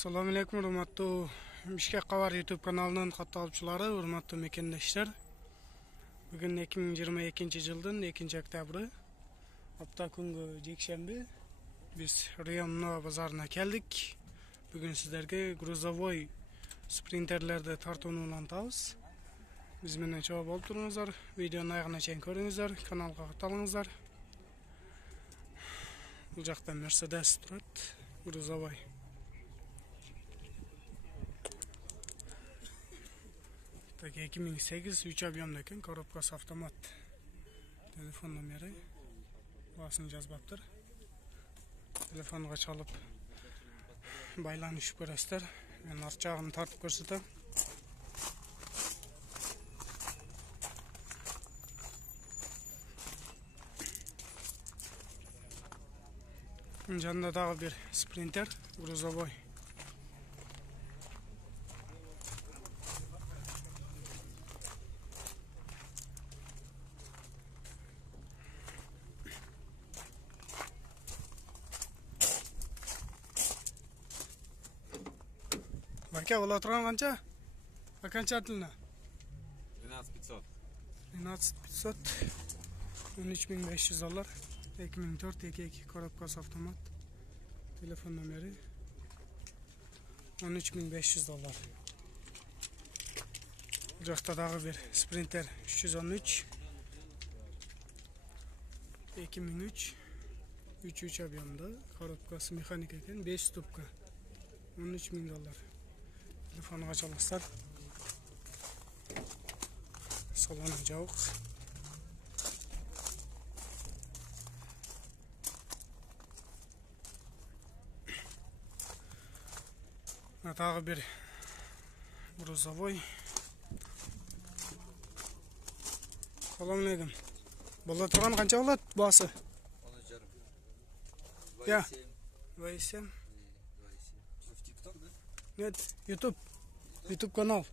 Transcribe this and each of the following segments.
Assalamu alaikum, урматтуу Бишкек Кабар YouTube каналынын катталуучулары, урматтуу мекендештер. Бүгүн 2022 жылдын 2-октябры, апта күнгө жекшемби. Биз Рио базарына келдик. Бүгүн сиздерге грузовой спринтерлерди тартууну улантабыз. Биз менен чогуу болуп туруңуздар. Видеонун аягына чейин көрүңүздөр, каналга катталыңыздар. Бул жакта Mercedes турат, грузовой. Так 2008 3 объемда экен, коробкасы автомат. Телефон номери баасын жазбаптыр. Телефонго чалып байланышып көрөсүздөр. Мен арт жагын тартып көрсөтөм. Жанында дагы бир спринтер, грузовой. Бака, ол отырған қанша? Қанша артылына? 12500. 12500. 13500 доллар. 2004-22 коробкасы автомат. Телефон номери 13500 доллар. Жақта дағы бір спринтер 313. 2003. 3 объемда. Коробкасы механик екен. 5 ступка. 13000 доллар. Телефонға çalастар. Салоны жауық. Тағы бір грузовой. Салам алейкум. Бұл тұрған қанша болады басы? 10,5. Я. 2,7. В ТикТок, да? Нет, YouTube. YouTube канал.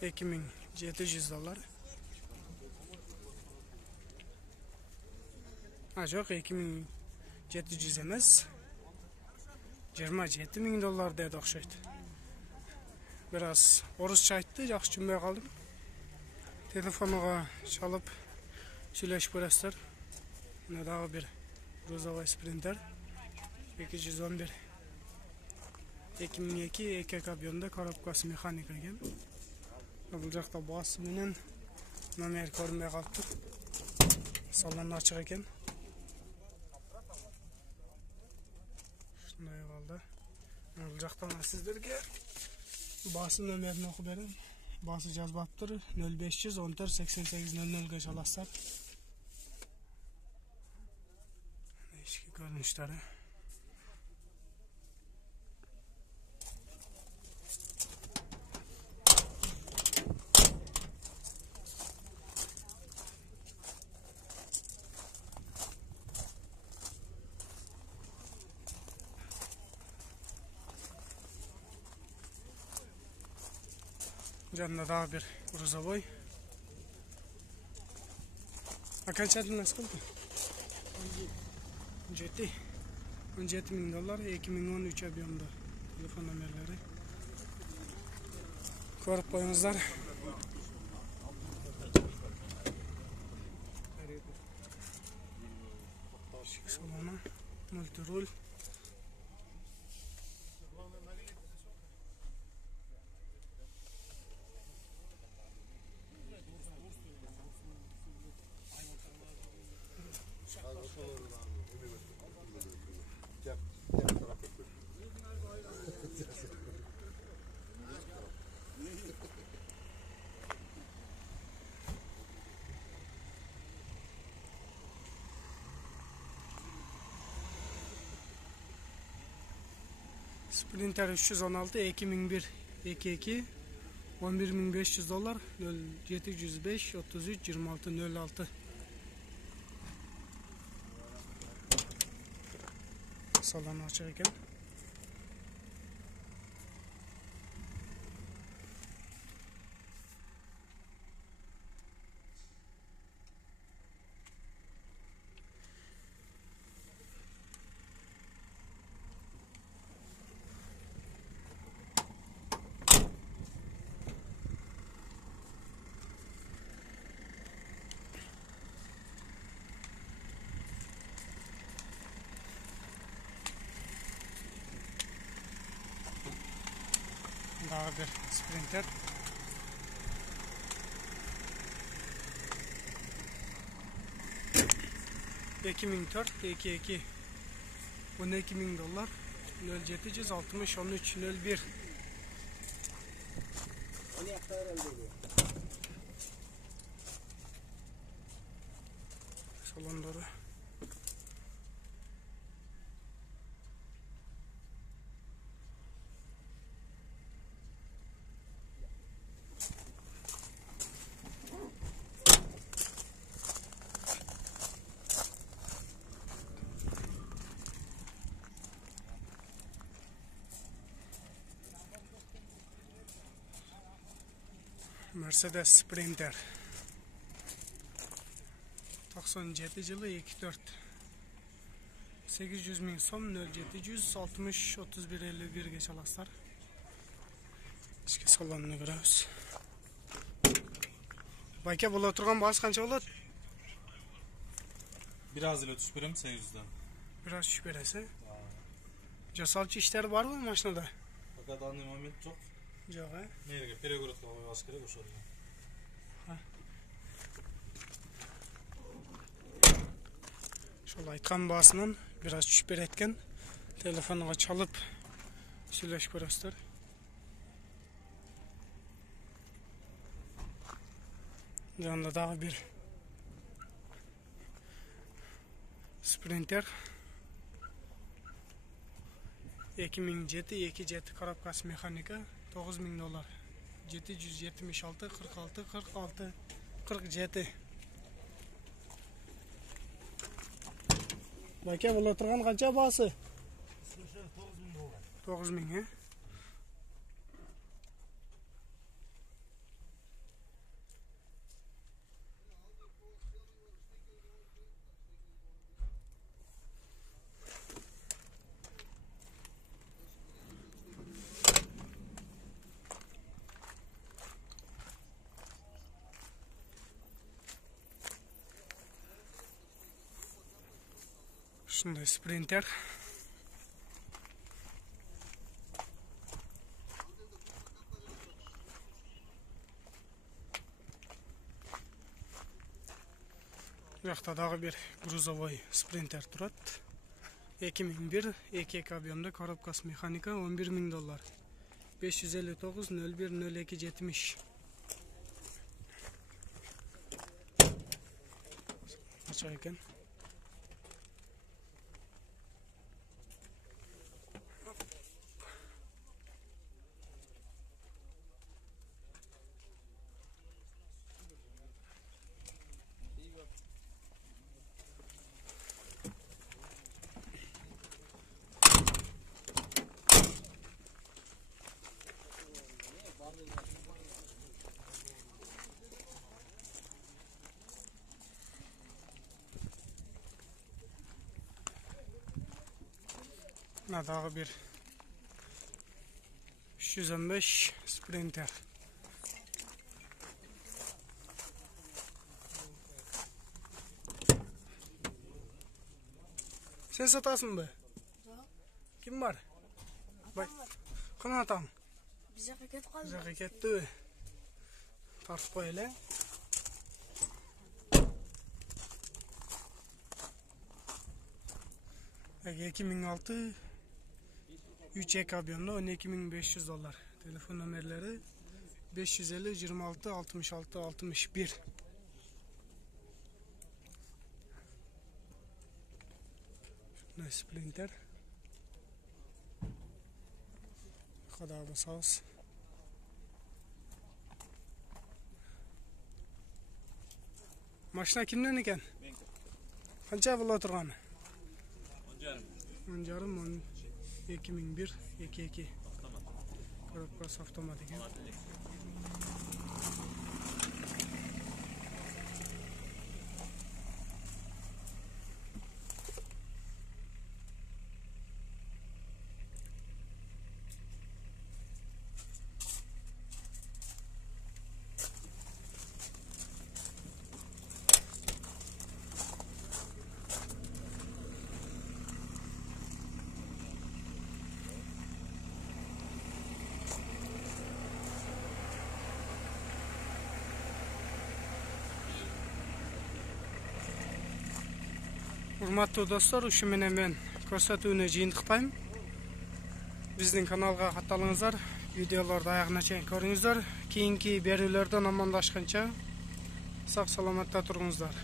$2700. Жоқ, 2700 емес. $27000 деді окшойт. Biraz орысча айтты, жақсы түшүнбөй калдым. Телефонуға чалып сүйлөшүп көрөсүздөр. Мына дагы бир грузовой спринтер 211. 2002 2 объемда, коробкасы механик экен. Бул жакта басы менен номер көрүнбөй калыптыр. Салон ачык экен. Ушундай калды. Бул жактан сиздерге басы номерин окуп берем. Басы жазбаптыр. 0500 14 88 00ге чаласыздар. Ишки көрүнүштөрү. Жанында дагы бир грузовой. Окончательно сколько? 17,000 доллар, 2013 объемда. Телефон номерлери. Көрүп коюңуздар. Салону, мультируль. Sprinter 316 2001 22 11500 доллар 0705 33 26 06. Салон ачык экен. Daha bir Sprinter. $2004 22 $12.000 0760 13 01 salonları. Mercedes Sprinter 97 yılı 2.4 800.000 so'm 0760 31 51 geç alaslar. İşte salonunu görüyoruz. Bayka bola turgan bahs kança bolat? Biraz ile tuş birim 800'den. Biraz şüphelesi. Jasalçı işler var mı maşinada? Fakat anlı moment çok. Yok he. Neyge peregorot kalmaya başka bir şey. Şol aytkan basынан biraz şüphe etken telefonuga çalıp söyleşip görürsüler. Yanında daha bir Sprinter 2007 2 jet korobkası mexanika $9.000 776 46 46 47 Baka bola turgan qancha bahsi? 9.000 he? Şunday Sprinter. Bu yoqda dagı bir грузовой Sprinter turadi. 2001 2 kabinli korobkası mexanika $11.000 559 01 02 70 Açık ekan. Daha bir 315 Sprinter. Sen satasın mı? Yok. Kim var? Bak. Kına atam. Bize hareket kaldı. Bize hareketli. Tartып koyalım. Ege 2006 3 kabinli $12.500. Telefon numarları 550 26 66 61. Şuna Sprinter. Kadar basağız. Maşina kimden eken? Kança bola turgan? 10.5 2001 22 korobkası avtomatik. Урматтуу достор, ушу менен мен көрсөтүүнү жыйынтыктайм. Биздин каналга катталыңыздар, видеолорду аягына чейин көрүңүздөр. Кийинки берүүлөрдөн амандашканча сак саламатта туруңуздар.